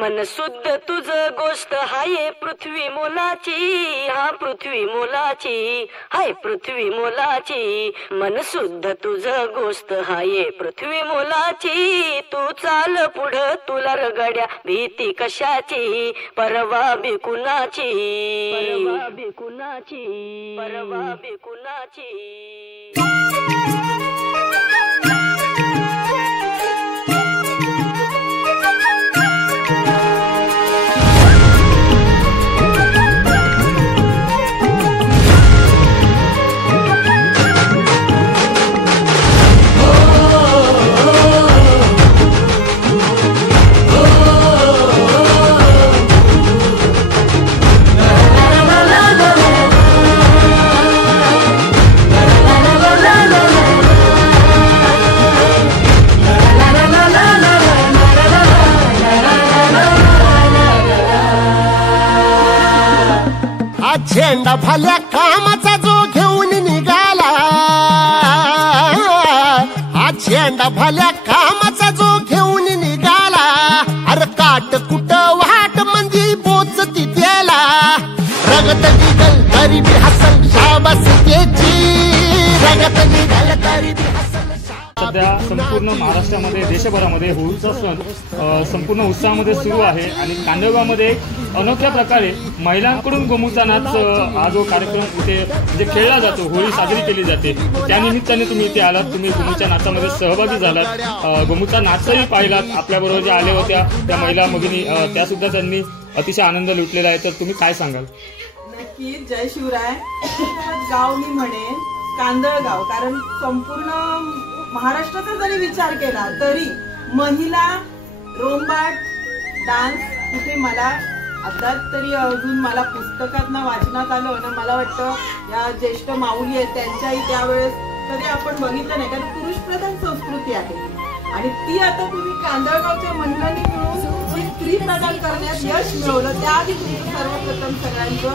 मन शुद्ध तुझ गोष्ट हाय पृथ्वी मोलाची, हा पृथ्वी मोलाची, हाय पृथ्वी मोलाची. मन शुद्ध तुझ गोष्ट हाय पृथ्वी मोलाची. तू चाल पुढं तुला रगड्या भीती कशाची, परवा बी कुणाची, परवा बी कुणाची, परवा बी कुणाची. झेंडा भल्या कामाचा जो घेऊन निघाला, हा झेंडा भल्या कामाचा जो घेऊन निघाला. अरे काट कुट वाट मंदी बोचती त्याला, रगत निघल तरी बी हसल शाबास त्याची, रगत निघल तरी बी हसल. सध्या संपूर्ण महाराष्ट्रामध्ये देशभरामध्ये होळीचा सण संपूर्ण उत्साहामध्ये सुरू आहे आणि कांदळगावमध्ये अनोख्या प्रकारे महिलांकडून गोमूचा नाच हा जो कार्यक्रम इथे म्हणजे खेळला जातो, होळी साजरी केली जाते. त्यानिमित्ताने तुम्ही इथे आलात, तुम्ही गोमूच्या नाचामध्ये सहभागी झालात, गोमूचा नाचही पाहिलात. आपल्याबरोबर ज्या आल्या होत्या त्या महिला भगिनी त्या सुद्धा त्यांनी अतिशय आनंद लुटलेला आहे. तर तुम्ही काय सांगाल? नक्की जय शिवराय. गाव मी म्हणेन कांदळगाव, कारण संपूर्ण महाराष्ट्राचा जरी विचार केला तरी महिला रोंबाट डान्स कुठे मला आता तरी अजून मला पुस्तकात वाचनात आलं ना. मला वाटतं या ज्येष्ठ माऊली आहेत त्यांच्याही त्यावेळेस कधी आपण बघितलं नाही, कारण पुरुष प्रधान संस्कृती आहे आणि ती आता तुम्ही कांदळगावच्या महिलांनी मिळून स्त्री प्रदान करण्यात यश मिळवलं. त्याआधी तुमचं सर्वप्रथम सगळ्यांचं